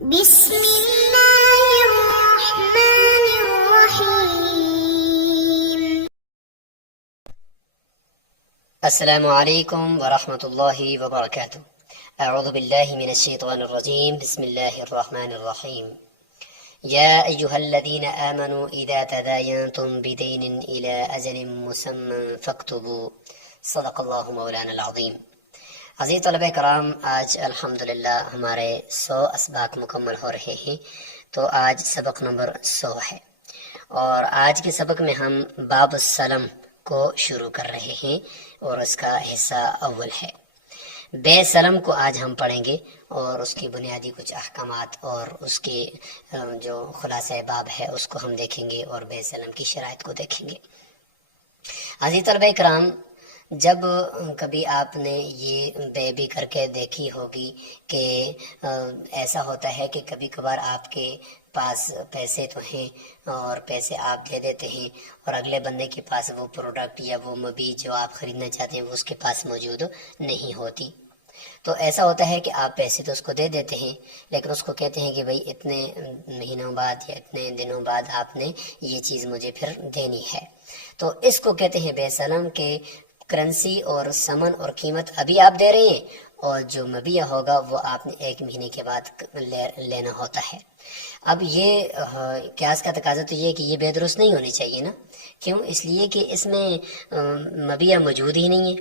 بسم الله الرحمن الرحيم. السلام علیکم ورحمۃ اللہ وبرکاتہ۔ اعوذ باللہ من الشیطان الرجیم، بسم اللہ الرحمن الرحیم۔ یا ایہا الذین آمنوا اذا تداینتم بدین الی اجل مسمی فاکتبوا، صدق اللہ مولانا العظیم۔ عزیز طلبہ کرام، آج الحمدللہ ہمارے 100 اسباق مکمل ہو رہے ہیں، تو آج سبق نمبر 100 ہے، اور آج کے سبق میں ہم باب السلم کو شروع کر رہے ہیں، اور اس کا حصہ اول ہے۔ بے سلم کو آج ہم پڑھیں گے، اور اس کی بنیادی کچھ احکامات اور اس کے جو خلاصہ باب ہے اس کو ہم دیکھیں گے، اور بے سلم کی شرائط کو دیکھیں گے۔ عزیز طلبہ کرام، جب کبھی آپ نے یہ بے بھی کر کے دیکھی ہوگی کہ ایسا ہوتا ہے کہ کبھی کبھار آپ کے پاس پیسے تو ہیں اور پیسے آپ دے دیتے ہیں، اور اگلے بندے کے پاس وہ پروڈکٹ یا وہ مبیع جو آپ خریدنا چاہتے ہیں وہ اس کے پاس موجود نہیں ہوتی۔ تو ایسا ہوتا ہے کہ آپ پیسے تو اس کو دے دیتے ہیں، لیکن اس کو کہتے ہیں کہ بھئی اتنے مہینوں بعد یا اتنے دنوں بعد آپ نے یہ چیز مجھے پھر دینی ہے۔ تو اس کو کہتے ہیں بے سلم، کے کرنسی اور سمن اور قیمت ابھی آپ دے رہے ہیں، اور جو مبیع ہوگا وہ آپ نے 1 مہینے کے بعد لینا ہوتا ہے۔ اب یہ قیاس کا تقاضا تو یہ ہے کہ یہ بے درست نہیں ہونی چاہیے نا۔ کیوں؟ اس لیے کہ اس میں مبیع موجود ہی نہیں ہے،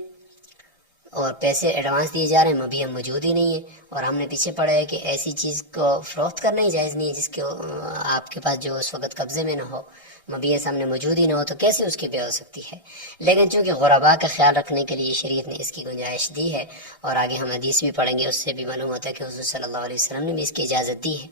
اور پیسے ایڈوانس دیے جا رہے ہیں، مبیع موجود ہی نہیں ہے، اور ہم نے پیچھے پڑھا ہے کہ ایسی چیز کو فروخت کرنا ہی جائز نہیں ہے جس کو آپ کے پاس جو اس وقت قبضے میں نہ ہو، مبیع سامنے موجود ہی نہ ہو، تو کیسے اس کی بے ہو سکتی ہے؟ لیکن چونکہ غرباء کا خیال رکھنے کے لیے شریعت نے اس کی گنجائش دی ہے، اور آگے ہم حدیث بھی پڑھیں گے، اس سے بھی معلوم ہوتا ہے کہ حضور صلی اللہ علیہ وسلم نے بھی اس کی اجازت دی ہے۔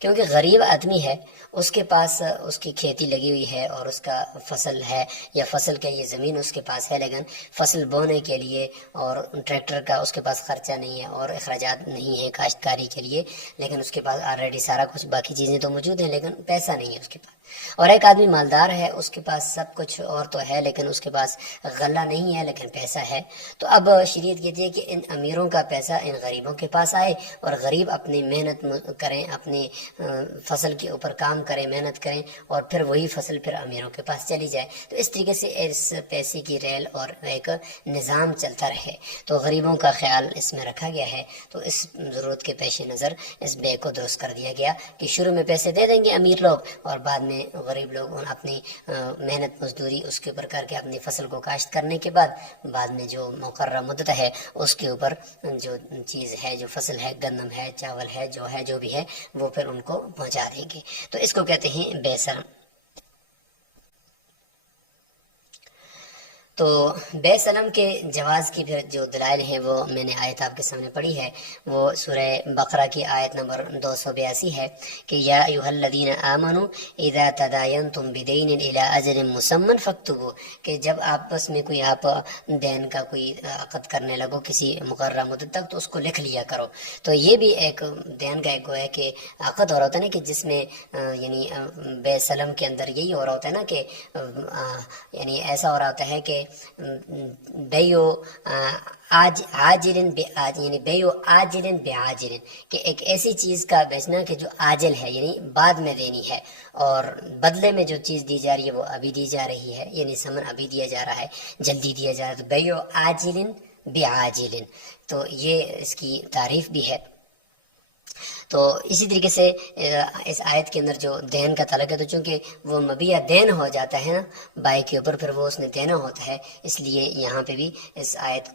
کیونکہ غریب آدمی ہے، اس کے پاس اس کی کھیتی لگی ہوئی ہے اور اس کا فصل ہے، یا فصل کا یہ زمین اس کے پاس ہے، لیکن فصل بونے کے لیے اور ٹریکٹر کا اس کے پاس خرچہ نہیں ہے اور اخراجات نہیں ہے کاشتکاری کے لیے، لیکن اس کے پاس آلریڈی سارا کچھ باقی چیزیں تو موجود ہیں، لیکن پیسہ نہیں ہے اس کے پاس۔ اور ایک آدمی مالدار ہے، اس کے پاس سب کچھ اور تو ہے، لیکن اس کے پاس غلہ نہیں ہے لیکن پیسہ ہے۔ تو اب شریعت کہتی ہے کہ ان امیروں کا پیسہ ان غریبوں کے پاس آئے، اور غریب اپنی محنت کریں، اپنی فصل کے اوپر کام کریں، محنت کریں، اور پھر وہی فصل پھر امیروں کے پاس چلی جائے۔ تو اس طریقے سے اس پیسے کی ریل اور ایک نظام چلتا رہے، تو غریبوں کا خیال اس میں رکھا گیا ہے۔ تو اس ضرورت کے پیش نظر اس بے کو درست کر دیا گیا کہ شروع میں پیسے دے دیں گے امیر لوگ، اور بعد میں غریب لوگ اپنی محنت مزدوری اس کے اوپر کر کے اپنی فصل کو کاشت کرنے کے بعد میں جو مقررہ مدت ہے اس کے اوپر جو چیز ہے، جو فصل ہے، گندم ہے، چاول ہے، جو بھی ہے، وہ پھر ان کو پہنچا دیں گے۔ تو اس کو کہتے ہیں بے سلم۔ تو بے سلم کے جواز کی پھر جو دلائل ہیں وہ میں نے آیت آپ کے سامنے پڑھی ہے، وہ سورہ بقرہ کی آیت نمبر 282 ہے کہ یا ایھا الذین آمنوا اذا تداینتم بدین الی اجل مسمی فاکتبوا، کہ جب آپس میں کوئی آپ دین کا کوئی عقد کرنے لگو کسی مقررہ مدت تک، تو اس کو لکھ لیا کرو۔ تو یہ بھی ایک دین کا ایک گویا کہ عقد ہو رہا ہوتا ہے نا، کہ جس میں یعنی بے سلم کے اندر یہی ہو رہا ہوتا ہے نا کہ یعنی ایسا ہو رہا ہوتا ہے کہ بیو عاجل یعنی بیو عاجل بعاجل، کہ ایک ایسی چیز کا بیچنا کہ جو عاجل ہے یعنی بعد میں دینی ہے، اور بدلے میں جو چیز دی جا رہی ہے وہ ابھی دی جا رہی ہے، یعنی سمن ابھی دیا جا رہا ہے، جلدی دیا جا رہا ہے۔ تو بیو عاجل بعاجل، تو یہ اس کی تعریف بھی ہے۔ تو اسی طریقے سے اس آیت کے اندر جو دین کا تعلق ہے، تو چونکہ وہ مبیع دین ہو جاتا ہے نا بائی کے اوپر، پھر وہ اس نے دینا ہوتا ہے، اس لیے یہاں پہ بھی اس آیت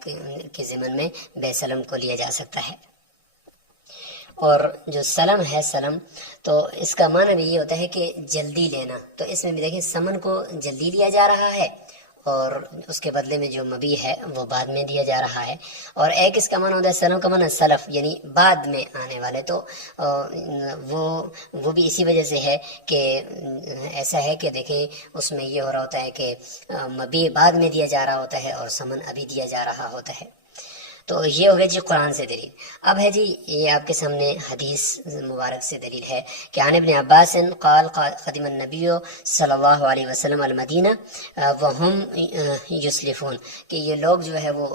کے ضمن میں بے سلم کو لیا جا سکتا ہے۔ اور جو سلم ہے، سلم تو اس کا معنی بھی یہ ہوتا ہے کہ جلدی لینا۔ تو اس میں بھی دیکھیں سمن کو جلدی لیا جا رہا ہے، اور اس کے بدلے میں جو مبیع ہے وہ بعد میں دیا جا رہا ہے۔ اور ایک اس کا معنی ہوتا ہے سلم کا معنی سلف، یعنی بعد میں آنے والے۔ تو وہ بھی اسی وجہ سے ہے کہ ایسا ہے کہ دیکھیں اس میں یہ ہو رہا ہوتا ہے کہ مبیع بعد میں دیا جا رہا ہوتا ہے اور سمن ابھی دیا جا رہا ہوتا ہے۔ تو یہ ہو گیا جی قرآن سے دلیل. اب ہے جی یہ آپ کے سامنے حدیث مبارک سے دلیل ہے کہ عن ابن عباس قال قدم النبی صلی اللہ علیہ وسلم المدینہ وہم یسلفون، کہ یہ لوگ جو ہے وہ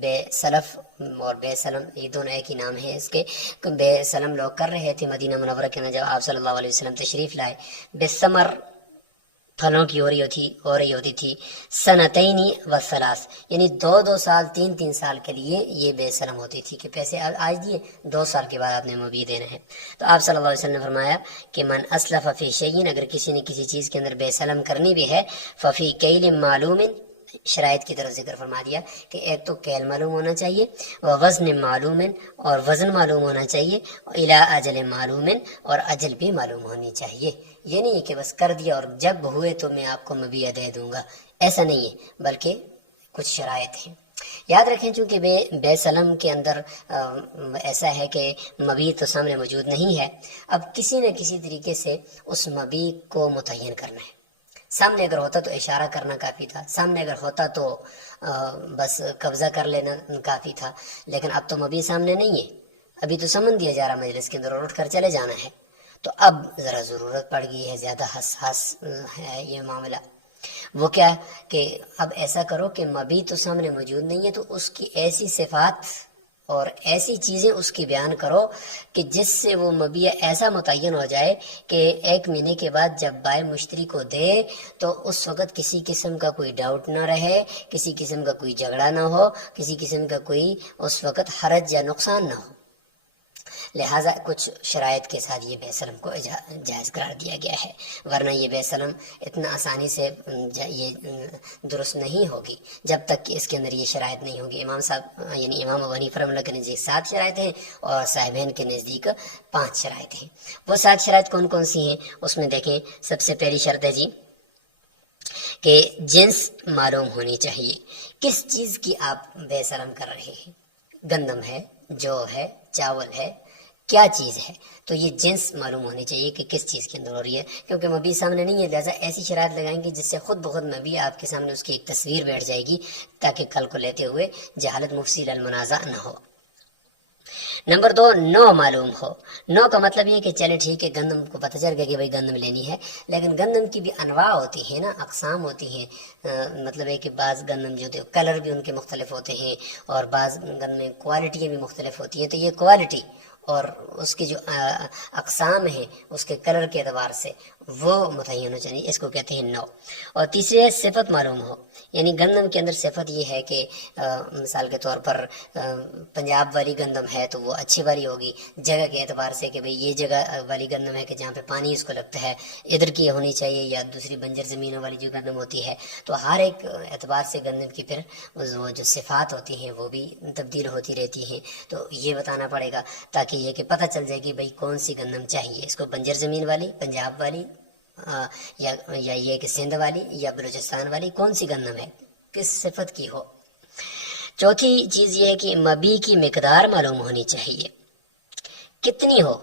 بے سلف اور بے سلم یہ دونوں ایک ہی نام ہے اس کے، بے سلم لوگ کر رہے تھے مدینہ منورہ کے اندر جب آپ صلی اللہ علیہ وسلم تشریف لائے. بے ثمر پھلوں کی ہو رہی ہوتی تھی. سنتینی و ثلاث، یعنی 2 سال 3 سال کے لیے یہ بے سلم ہوتی تھی کہ پیسے آج دیے 2 سال کے بعد آپ نے مبی دینا ہے. تو آپ صلی اللہ علیہ وسلم نے فرمایا کہ من اسلف فی شیئن، اگر کسی نے کسی چیز کے اندر بے سلم کرنی بھی ہے، ففی کیل معلوم، شرائط کی طرف ذکر فرما دیا کہ ایک تو کیل معلوم ہونا چاہیے، وزن معلوم، اور وزن معلوم ہونا چاہیے، الی اجل معلوم، اور اجل بھی معلوم ہونی چاہیے. یہ نہیں ہے کہ بس کر دیا اور جب ہوئے تو میں آپ کو مبیع دے دوں گا، ایسا نہیں ہے، بلکہ کچھ شرائط ہیں. یاد رکھیں چونکہ بے سلم کے اندر ایسا ہے کہ مبیع تو سامنے موجود نہیں ہے، اب کسی نہ کسی طریقے سے اس مبیع کو متعین کرنا ہے. سامنے اگر ہوتا تو اشارہ کرنا کافی تھا، سامنے اگر ہوتا تو بس قبضہ کر لینا کافی تھا، لیکن اب تو مبیع سامنے نہیں ہے، ابھی تو سمن دیا جا رہا مجلس کے اندر اور اٹھ کر چلے جانا ہے. تو اب ذرا ضرورت پڑ گئی ہے، زیادہ حساس ہے یہ معاملہ. وہ کیا کہ اب ایسا کرو کہ مبیع تو سامنے موجود نہیں ہے، تو اس کی ایسی صفات اور ایسی چیزیں اس کی بیان کرو کہ جس سے وہ مبیع ایسا متعین ہو جائے کہ 1 مہینے کے بعد جب بائع مشتری کو دے تو اس وقت کسی قسم کا کوئی ڈاؤٹ نہ رہے، کسی قسم کا کوئی جھگڑا نہ ہو، کسی قسم کا کوئی اس وقت حرج یا نقصان نہ ہو. لہٰذا کچھ شرائط کے ساتھ یہ بے سلم کو جائز قرار دیا گیا ہے، ورنہ یہ بے سلم اتنا آسانی سے یہ درست نہیں ہوگی جب تک کہ اس کے اندر یہ شرائط نہیں ہوگی. امام صاحب یعنی امام ابو حنیفہ رحمۃ اللہ کے نزدیک 7 شرائط ہیں اور صاحبین کے نزدیک 5 شرائط ہیں. وہ 7 شرائط کون کون سی ہیں اس میں دیکھیں. سب سے پہلی شرط ہے جی کہ جنس معلوم ہونی چاہیے. کس چیز کی آپ بے سلم کر رہے ہیں؟ گندم ہے، جو ہے، چاول ہے، کیا چیز ہے؟ تو یہ جنس معلوم ہونی چاہیے کہ کس چیز کے اندر ہو رہی ہے، کیونکہ مبیع سامنے نہیں ہے، لہٰذا ایسی شرائط لگائیں گے جس سے خود بخود مبیع آپ کے سامنے اس کی ایک تصویر بیٹھ جائے گی، تاکہ کل کو لیتے ہوئے جہالت مفصل المنازع نہ ہو. نمبر 2، نو معلوم ہو. نو کا مطلب یہ کہ چلے ٹھیک ہے گندم کو پتہ چل گیا کہ بھائی گندم لینی ہے، لیکن گندم کی بھی انواع ہوتی ہیں نا، اقسام ہوتی ہیں. مطلب ہے کہ بعض گندم جو ہوتے ہیں کلر بھی ان کے مختلف ہوتے ہیں، اور بعض گندم میں کوالٹیاں بھی مختلف ہوتی ہیں. تو یہ کوالٹی اور اس کی جو اقسام ہیں اس کے کلر کے اعتبار سے وہ متعین ہونا چاہیے، اس کو کہتے ہیں نو. اور تیسری ہے صفت معلوم ہو، یعنی گندم کے اندر صفت یہ ہے کہ مثال کے طور پر پنجاب والی گندم ہے تو وہ اچھی والی ہوگی جگہ کے اعتبار سے، کہ بھئی یہ جگہ والی گندم ہے کہ جہاں پہ پانی اس کو لگتا ہے ادھر کی ہونی چاہیے، یا دوسری بنجر زمینوں والی جو گندم ہوتی ہے. تو ہر ایک اعتبار سے گندم کی پھر وہ جو صفات ہوتی ہیں وہ بھی تبدیل ہوتی رہتی ہیں. تو یہ بتانا پڑے گا تاکہ یہ کہ پتہ چل جائے کہ بھئی کون سی گندم چاہیے، اس کو بنجر زمین والی، پنجاب والی، یا یہ کہ سندھ والی یا بلوچستان والی، کون سی گندم ہے، کس صفت کی ہو. چوتھی چیز یہ ہے کہ مبیع کی مقدار معلوم ہونی چاہیے، کتنی ہو،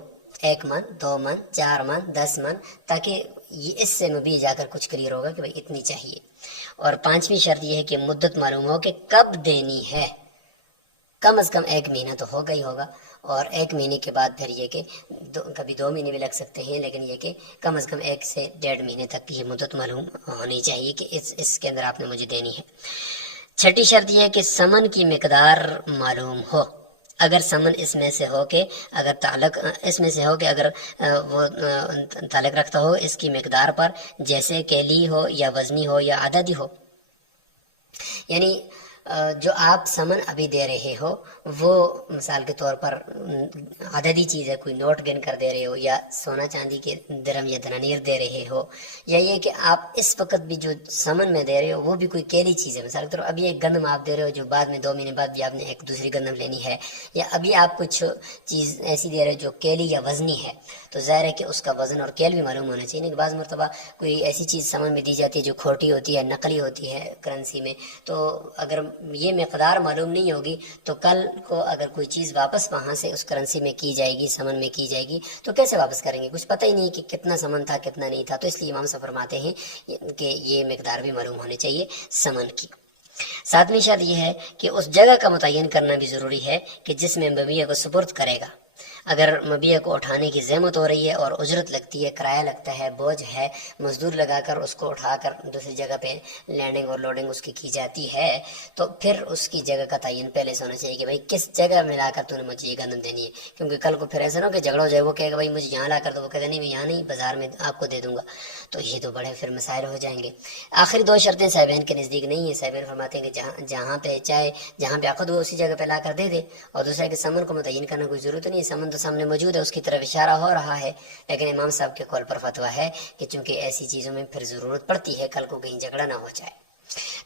1 من، 2 من، 4 من، 10 من، تاکہ یہ اس سے مبیع جا کر کچھ کلیئر ہوگا کہ بھئی اتنی چاہیے. اور 5ویں شرط یہ ہے کہ مدت معلوم ہو کہ کب دینی ہے، کم از کم 1 مہینہ تو ہوگا ہی ہوگا، اور 1 مہینے کے بعد پھر یہ کہ کبھی 2 مہینے بھی لگ سکتے ہیں، لیکن یہ کہ کم از کم 1 سے 1.5 مہینے تک یہ مدت معلوم ہونی چاہیے کہ اس کے اندر آپ نے مجھے دینی ہے. 6ٹھی شرط یہ ہے کہ سمن کی مقدار معلوم ہو. اگر سمن اس میں سے ہو کہ اگر تعلق اس میں سے ہو کہ اگر وہ تعلق رکھتا ہو اس کی مقدار پر، جیسے کیلی ہو یا وزنی ہو یا عددی ہو. یعنی جو آپ سمن ابھی دے رہے ہو وہ مثال کے طور پر عددی چیز ہے، کوئی نوٹ گن کر دے رہے ہو، یا سونا چاندی کے درم یا دنانیر دے رہے ہو، یا یہ کہ آپ اس وقت بھی جو سمن میں دے رہے ہو وہ بھی کوئی کیلی چیز ہے. مثال کے طور پر ابھی ایک گندم آپ دے رہے ہو جو بعد میں 2 مہینے بعد بھی آپ نے ایک دوسری گندم لینی ہے، یا ابھی آپ کچھ چیز ایسی دے رہے ہو جو کیلی یا وزنی ہے، تو ظاہر ہے کہ اس کا وزن اور کیل بھی معلوم ہونا چاہیے. کہ بعض مرتبہ کوئی ایسی چیز سمن میں دی جاتی ہے جو کھوٹی ہوتی ہے، نقلی ہوتی ہے کرنسی میں، تو اگر یہ مقدار معلوم نہیں ہوگی تو کل کو اگر کوئی چیز واپس وہاں سے اس کرنسی میں کی جائے گی، سمن میں کی جائے گی، تو کیسے واپس کریں گے؟ کچھ پتہ ہی نہیں کہ کتنا سمن تھا کتنا نہیں تھا. تو اس لیے امام صاحب فرماتے ہیں کہ یہ مقدار بھی معلوم ہونے چاہیے سمن کی. ساتویں شرط یہ ہے کہ اس جگہ کا متعین کرنا بھی ضروری ہے کہ جس میں مبیہ کو سپرد کرے گا۔ اگر مبیہ کو اٹھانے کی زحمت ہو رہی ہے اور اجرت لگتی ہے، کرایہ لگتا ہے، بوجھ ہے، مزدور لگا کر اس کو اٹھا کر دوسری جگہ پہ لینڈنگ اور لوڈنگ اس کی جاتی ہے، تو پھر اس کی جگہ کا تعین پہلے سے ہونا چاہیے کہ بھائی کس جگہ میں لا کر تو نے مجھے یہ گندم دینی ہے، کیونکہ کل کو پھر ایسا نہ ہو کہ جھگڑا ہو جائے، وہ کہے گا بھائی مجھے یہاں لا کر دو، وہ کہتے نہیں میں یہاں نہیں، بازار میں آپ کو دے دوں گا، تو یہ تو بڑے پھر مسائل ہو جائیں گے۔ آخری دو شرطیں صاحبین کے نزدیک نہیں ہیں۔ صاحبین فرماتے ہیں کہ جہاں پہ عقد ہو اسی جگہ پہ لا کر دے دے، اور دوسرا کہ سمن کو متعین کرنا کوئی ضرورت نہیں ہے، سمن تو سامنے موجود ہے، اس کی طرف اشارہ ہو رہا ہے، لیکن امام صاحب کے قول پر فتویٰ ہے کہ چونکہ ایسی چیزوں میں پھر ضرورت پڑتی ہے، کل کو کہیں جھگڑا نہ ہو جائے۔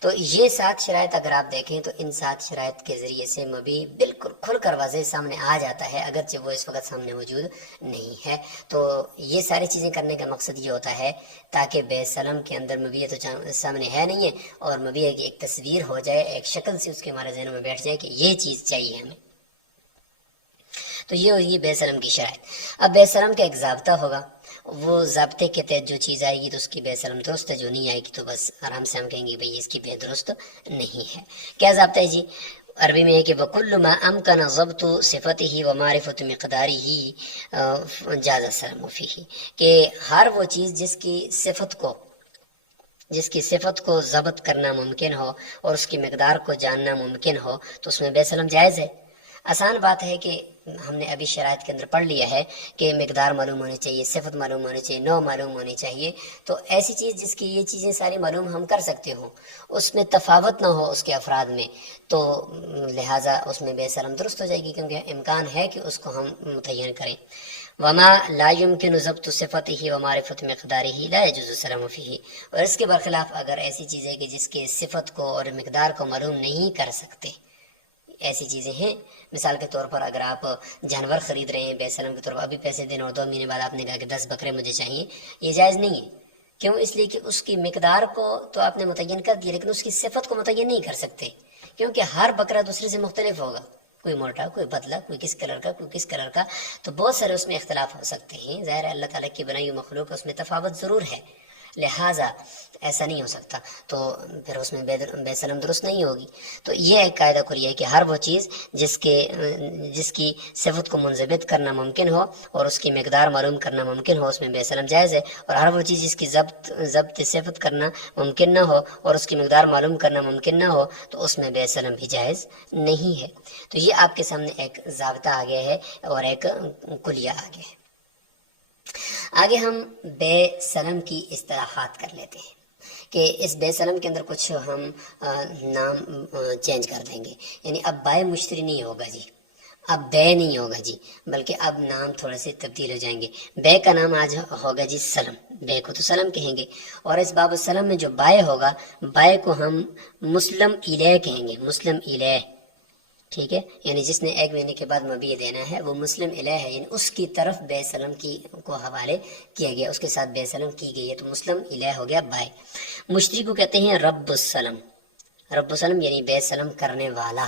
تو یہ 7 شرائط اگر آپ دیکھیں تو ان 7 شرائط کے ذریعے سے مبی بالکل کھل کر واضح سامنے آ جاتا ہے، اگرچہ وہ اس وقت سامنے موجود نہیں ہے۔ تو یہ ساری چیزیں کرنے کا مقصد یہ ہوتا ہے تاکہ بے سلم کے اندر مبی تو سامنے ہے نہیں ہے، اور مبی کی ایک تصویر ہو جائے، ایک شکل سے اس کے ہمارے ذہنوں میں بیٹھ جائے کہ یہ چیز چاہیے ہمیں۔ تو یہ ہوگی بے سلم کی شرائط۔ اب بے سلم کا ایک ضابطہ ہوگا، وہ ضابطے کے تحت جو چیز آئے گی تو اس کی بے سلم درست ہے، جو نہیں آئے گی تو بس آرام سے ہم کہیں گے بھئی اس کی بے درست نہیں ہے۔ کیا ضابطہ ہے جی؟ عربی میں ہے کہ وَكُلُّ مَا أَمْكَنَ ضَبْطُ صِفَتِهِ وَمَعْرِفَةُ مِقْدَارِهِ جَازَ السَّلَامُ فِيهِ، کہ ہر وہ چیز جس کی صفت کو ضبط کرنا ممکن ہو اور اس کی مقدار کو جاننا ممکن ہو تو اس میں بے سلم جائز ہے۔ آسان بات ہے کہ ہم نے ابھی شرائط کے اندر پڑھ لیا ہے کہ مقدار معلوم ہونی چاہیے، صفت معلوم ہونی چاہیے، نوع معلوم ہونی چاہیے، تو ایسی چیز جس کی یہ چیزیں ساری معلوم ہم کر سکتے ہوں، اس میں تفاوت نہ ہو اس کے افراد میں، تو لہٰذا اس میں بے سلم درست ہو جائے گی، کیونکہ امکان ہے کہ اس کو ہم متعین کریں۔ وما لا يمكن ضبط صفته ومعرفة مقداره لا يجوز السلام فيه، اور اس کے برخلاف اگر ایسی چیز ہے کہ جس کے صفت کو اور مقدار کو معلوم نہیں کر سکتے، ایسی چیزیں ہیں، مثال کے طور پر اگر آپ جانور خرید رہے ہیں بے سلم کے طور پر، ابھی پیسے دینے اور 2 مہینے بعد آپ نے کہا کہ 10 بکرے مجھے چاہیے، یہ جائز نہیں ہے۔ کیوں؟ اس لیے کہ اس کی مقدار کو تو آپ نے متعین کر دیا، لیکن اس کی صفت کو متعین نہیں کر سکتے، کیونکہ ہر بکرا دوسرے سے مختلف ہوگا، کوئی موٹا، کوئی پتلا، کوئی کس کلر کا، کوئی کس کلر کا، تو بہت سارے اس میں اختلاف ہو سکتے ہیں۔ ظاہر ہے اللہ تعالیٰ کی بنائی ہوئی مخلوق اس میں تفاوت ضرور ہے، لہٰذا ایسا نہیں ہو سکتا، تو پھر اس میں بے سلم درست نہیں ہوگی۔ تو یہ ایک قاعدہ کلیہ ہے کہ ہر وہ چیز جس کی صفت کو منضبط کرنا ممکن ہو اور اس کی مقدار معلوم کرنا ممکن ہو، اس میں بے سلم جائز ہے، اور ہر وہ چیز جس کی ضبط صفت کرنا ممکن نہ ہو اور اس کی مقدار معلوم کرنا ممکن نہ ہو تو اس میں بے سلم بھی جائز نہیں ہے۔ تو یہ آپ کے سامنے ایک ضابطہ آ گیا ہے اور ایک کلیہ آ گیا ہے۔ آگے ہم بے سلم کی اصطلاحات کر لیتے ہیں کہ اس بے سلم کے اندر کچھ ہم نام چینج کر دیں گے، یعنی اب بائے مشتری نہیں ہوگا جی، اب بے نہیں ہوگا جی، بلکہ اب نام تھوڑے سے تبدیل ہو جائیں گے۔ بے کا نام آج ہوگا جی سلم، بے کو تو سلم کہیں گے، اور اس باب السلم میں جو بائے ہوگا، بائے کو ہم مسلم الیہ کہیں گے، مسلم الیہ، ٹھیک ہے، یعنی جس نے 1 مہینے کے بعد مبیع دینا ہے وہ مسلم الیہ ہے، یعنی اس کی طرف بے سلم کو حوالے کیا گیا، اس کے ساتھ بے سلم کی گئی ہے، تو مسلم الیہ ہو گیا بائے۔ مشتری کو کہتے ہیں رب السلم، رب السلم یعنی بے سلم کرنے والا،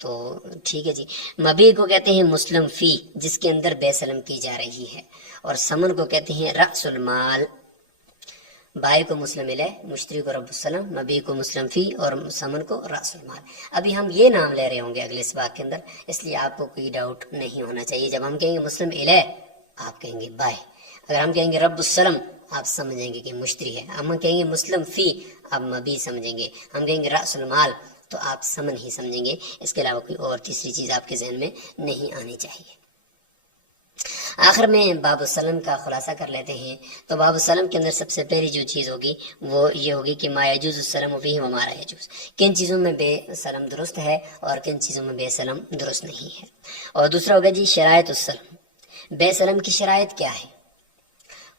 تو ٹھیک ہے جی۔ مبیع کو کہتے ہیں مسلم فی، جس کے اندر بے سلم کی جا رہی ہے، اور سمن کو کہتے ہیں رأس المال، بائے کو مسلم الیہ، مشتری کو رب السلم، مبیع کو مسلم فی اور سمن کو رأس المال۔ ابھی ہم یہ نام لے رہے ہوں گے اگلے اسباق کے اندر، اس لیے آپ کو کوئی ڈاؤٹ نہیں ہونا چاہیے۔ جب ہم کہیں گے مسلم الیہ آپ کہیں گے بائے، اگر ہم کہیں گے رب السلم آپ سمجھیں گے کہ مشتری ہے، ہم کہیں گے مسلم فی آپ مبیع سمجھیں گے، ہم کہیں گے رأس المال تو آپ سمن ہی سمجھیں گے، اس کے علاوہ کوئی اور تیسری چیز آپ کے ذہن میں نہیں آنی چاہیے۔ آخر میں باب السلم کا خلاصہ کر لیتے ہیں، تو باب السلم کے اندر سب سے پہلی جو چیز ہوگی وہ یہ ہوگی کہ ما یجوز السلم فیہ وما لا یجوز، کن چیزوں میں بے سلم درست ہے اور کن چیزوں میں بے سلم درست نہیں ہے۔ اور دوسرا ہوگا جی شرائط السلم، بے سلم کی شرائط کیا ہے،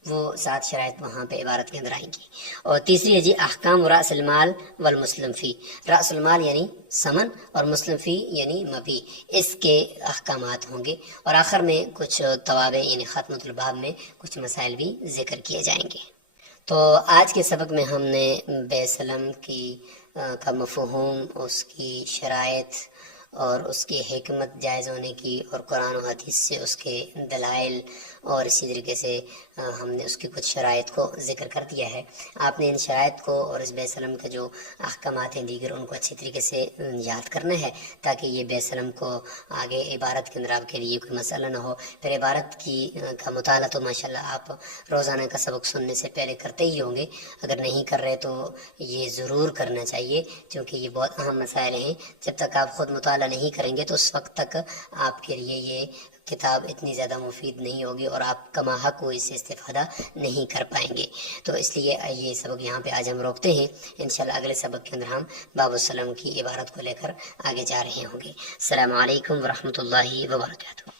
وہ 7 شرائط وہاں پہ عبارت کے اندر آئیں گی۔ اور تیسری ہے جی احکام رأس المال والمسلم فی، رأس المال یعنی سمن اور مسلم فی یعنی مبیع، اس کے احکامات ہوں گے، اور آخر میں کچھ توابع یعنی ختمۃ الباب میں کچھ مسائل بھی ذکر کیے جائیں گے۔ تو آج کے سبق میں ہم نے بے سلم کا مفہوم، اس کی شرائط اور اس کی حکمت جائز ہونے کی، اور قرآن و حدیث سے اس کے دلائل اور اسی طریقے سے ہم نے اس کی کچھ شرائط کو ذکر کر دیا ہے. آپ نے ان شرائط کو اور اس بیت السلام کا جو احکامات ہیں دیگر ان کو اچھی طریقے سے یاد کرنا ہے تاکہ یہ بیت السلام کو آگے عبارت کے اندر آپ کے لیے کوئی مسئلہ نہ ہو. پھر عبارت کا مطالعہ تو ماشاءاللہ آپ روزانہ کا سبق سننے سے پہلے کرتے ہی ہوں گے. اگر نہیں کر رہے تو یہ ضرور کرنا چاہیے کیونکہ یہ بہت اہم مسائل ہیں. جب تک آپ خود مطالعہ نہیں کریں گے تو اس وقت تک آپ کے لیے یہ کتاب اتنی زیادہ مفید نہیں ہوگی اور آپ کما حق وہ اس سے استفادہ نہیں کر پائیں گے. تو اس لیے یہ سبق یہاں پہ آج ہم روکتے ہیں. انشاءاللہ اگلے سبق کے اندر ہم باب السلام کی عبارت کو لے کر آگے جا رہے ہوں گے. السلام علیکم ورحمۃ اللہ وبرکاتہ.